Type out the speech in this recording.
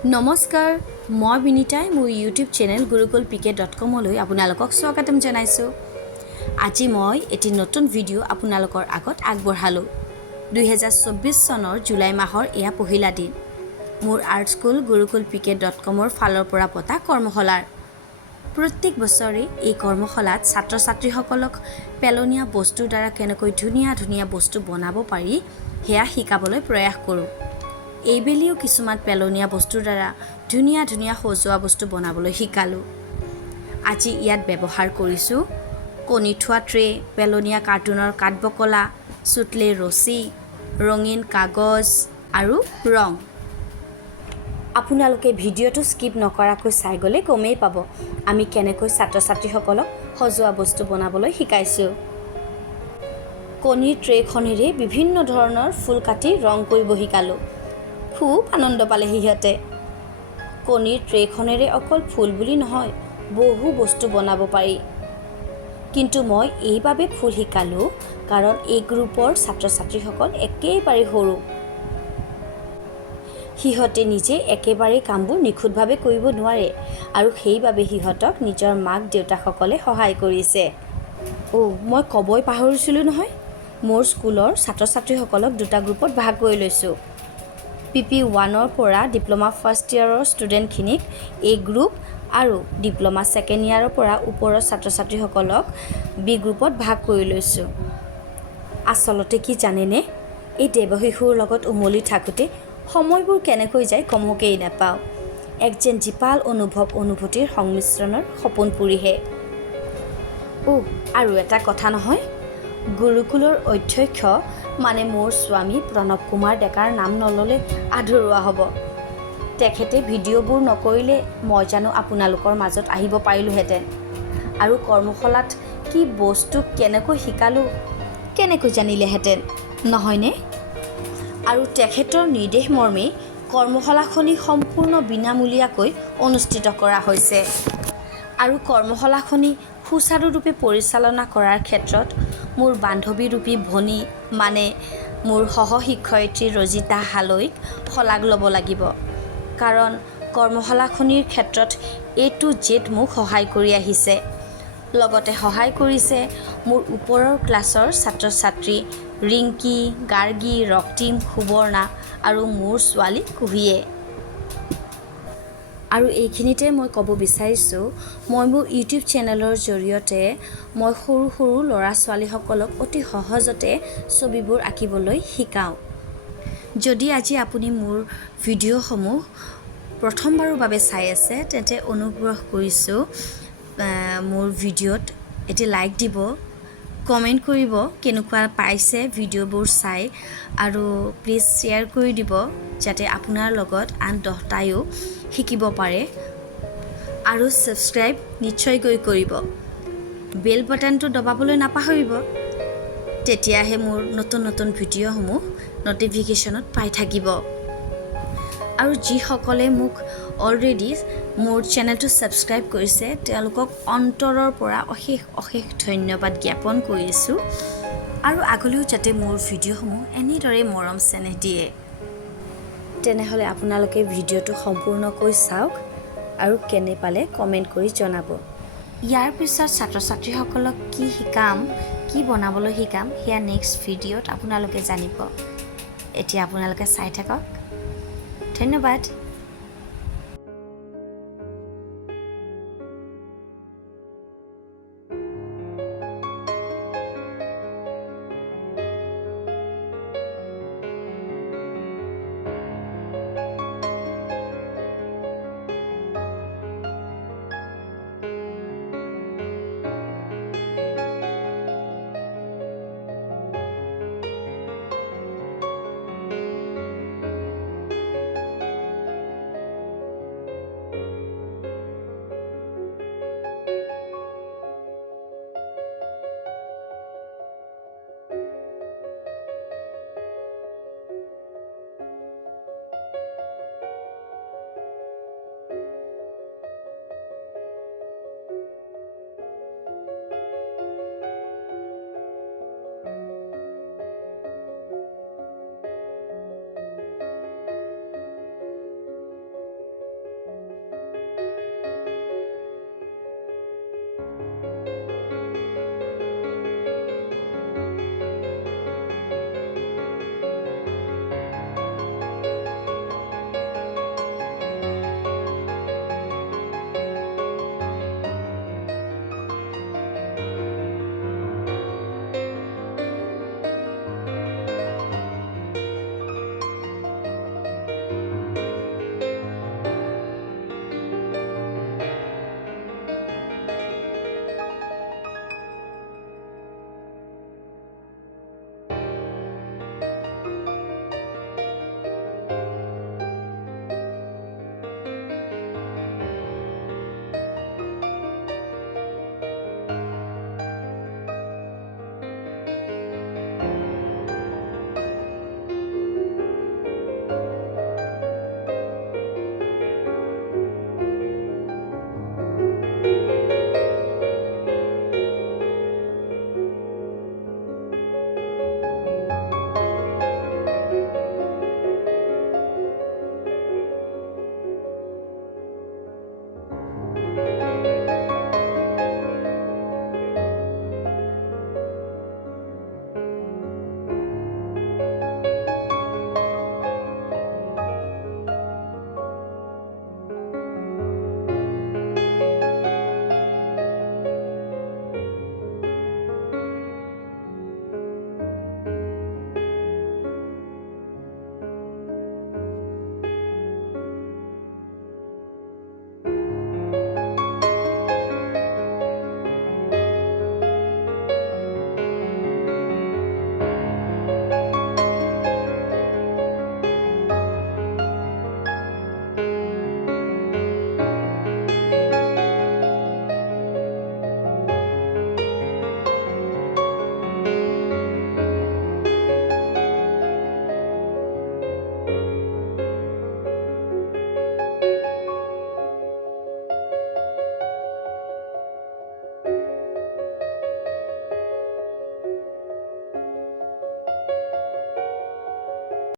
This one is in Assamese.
নমস্কাৰ, মই বিনিতাই মোৰ ইউটিউব চেনেল gurukulpk.com-লৈ আপোনালোকক স্বাগতম জনাইছোঁ। আজি মই এটি নতুন ভিডিঅ' আপোনালোকৰ আগত আগবঢ়ালোঁ। 2024 চনৰ জুলাই মাহৰ এয়া পহিলা দিন। মোৰ আৰ্ট স্কুল gurukulpk.com-ৰ ফালৰ পৰা পতা কৰ্মশালাৰ। প্ৰত্যেক বছৰে এই কৰ্মশালাত ছাত্ৰ-ছাত্ৰীসকলক পেলনীয়া বস্তুৰ দ্বাৰা কেনেকৈ ধুনীয়া ধুনীয়া বস্তু বনাব পাৰি সেয়া শিকাবলৈ প্ৰয়াস কৰোঁ। এইবেলিও কিছুমান পেলনীয়া বস্তুৰ দ্বাৰা ধুনীয়া ধুনীয়া সজোৱা বস্তু বনাবলৈ শিকালোঁ। আজি ইয়াত ব্যৱহাৰ কৰিছোঁ কণী থোৱা ট্ৰে, পেলনীয়া কাৰ্টুনৰ কাঠবকলা, চুটলে ৰছী, ৰঙীন কাগজ আৰু ৰং। আপোনালোকে ভিডিঅ'টো স্কিপ নকৰাকৈ চাই গ'লে গমেই পাব আমি কেনেকৈ ছাত্ৰ-ছাত্ৰীসকলক সজোৱা বস্তু বনাবলৈ শিকাইছোঁ। কণীৰ ট্ৰেখনেৰে বিভিন্ন ধৰণৰ ফুল কাটি ৰং কৰিব শিকালোঁ। খুব আনন্দ পালে সিহঁতে। কণীৰ ট্ৰেখনেৰে অকল ফুল বুলি নহয়, বহু বস্তু বনাব পাৰি। কিন্তু মই এইবাবে ফুল শিকালোঁ কাৰণ এই গ্ৰুপৰ ছাত্ৰ-ছাত্ৰীসকল একেবাৰে সৰু। সিহঁতে নিজে একেবাৰে কামবোৰ নিখুঁতভাৱে কৰিব নোৱাৰে আৰু সেইবাবে সিহঁতক নিজৰ মাক দেউতাকসকলে সহায় কৰিছে। মই ক'বই পাহৰিছিলোঁ নহয়, মোৰ স্কুলৰ ছাত্ৰ-ছাত্ৰীসকলক দুটা গ্ৰুপত ভাগ কৰি লৈছোঁ। PP 1-ৰ পৰা ডিপ্ল'মা ফাৰ্ষ্ট ইয়াৰৰ ষ্টুডেণ্টখিনিক A গ্ৰুপ আৰু ডিপ্ল'মা ছেকেণ্ড ইয়াৰৰ পৰা ওপৰৰ ছাত্ৰ-ছাত্ৰীসকলক B গ্ৰুপত ভাগ কৰি লৈছোঁ। আচলতে কি জানেনে, এই দেৱশিশুৰ লগত উমলি থাকোঁতে সময়বোৰ কেনেকৈ যায় গমকেই নাপাওঁ। এক যেন জীপাল অনুভূতিৰ সংমিশ্ৰণৰ সপোন পুৰিহে। আৰু এটা কথা নহয়, গুৰুকুলৰ অধ্যক্ষ মানে মোৰ স্বামী প্ৰণৱ কুমাৰ ডেকাৰ নাম নল'লে আধৰুৱা হ'ব। তেখেতে ভিডিঅ'বোৰ নকৰিলে মই জানো আপোনালোকৰ মাজত আহিব পাৰিলোহেঁতেন আৰু কৰ্মশালাত কি বস্তু কেনেকৈ শিকালোঁ কেনেকৈ জানিলেহেঁতেন, নহয়নে? আৰু তেখেতৰ নিৰ্দেশ মৰ্মে কৰ্মশালাখনি সম্পূৰ্ণ বিনামূলীয়াকৈ অনুষ্ঠিত কৰা হৈছে। আৰু কৰ্মশালাখনি সুচাৰুৰূপে পৰিচালনা কৰাৰ ক্ষেত্ৰত মোৰ বান্ধৱীৰূপী ভনী মানে মোৰ সহশিক্ষয়িত্ৰী ৰজিতা হালৈক শলাগ ল'ব লাগিব। কাৰণ কৰ্মশালাখনিৰ ক্ষেত্ৰত A to Z মোক সহায় কৰি আহিছে। লগতে সহায় কৰিছে মোৰ ওপৰৰ ক্লাছৰ ছাত্ৰ-ছাত্ৰী ৰিংকী, গাৰ্গী, ৰক্তিম, সুবৰ্ণা আৰু মোৰ ছোৱালী কুহিয়ে। আৰু এইখিনিতে মই ক'ব বিচাৰিছোঁ, মই মোৰ ইউটিউব চেনেলৰ জৰিয়তে মই সৰু সৰু ল'ৰা-ছোৱালীসকলক অতি সহজতে ছবিবোৰ আঁকিবলৈ শিকাওঁ। যদি আজি আপুনি মোৰ ভিডিঅ'সমূহ প্ৰথমবাৰৰ বাবে চাই আছে তেন্তে অনুগ্ৰহ কৰিছোঁ মোৰ ভিডিঅ'ত এটি লাইক দিব, কমেণ্ট কৰিব কেনেকুৱা পাইছে ভিডিঅ'বোৰ চাই আৰু প্লিজ শ্বেয়াৰ কৰি দিব যাতে আপোনাৰ লগত আন 10টায়ো শিকিব পাৰে। আৰু ছাবস্ক্ৰাইব নিশ্চয়কৈ কৰিব। বেল বাটনটো দবাবলৈ নাপাহৰিব, তেতিয়াহে মোৰ নতুন নতুন ভিডিঅ'সমূহ ন'টিফিকেশ্যনত পাই থাকিব। আৰু যিসকলে মোক অলৰেডি মোৰ চেনেলটো ছাবস্ক্ৰাইব কৰিছে তেওঁলোকক অন্তৰৰ পৰা অশেষ অশেষ ধন্যবাদ জ্ঞাপন কৰিছোঁ। আৰু আগলৈও যাতে মোৰ ভিডিঅ'সমূহ এনেদৰে মৰম চেনেহ দিয়ে, তেনেহ'লে আপোনালোকে ভিডিঅ'টো সম্পূৰ্ণকৈ চাওক আৰু কেনে পালে কমেণ্ট কৰি জনাব। ইয়াৰ পিছত ছাত্ৰ-ছাত্ৰীসকলক কি শিকাম, কি বনাবলৈ শিকাম সেয়া নেক্সট ভিডিঅ'ত আপোনালোকে জানিব। এতিয়া আপোনালোকে চাই থাকক। ধন্যবাদ।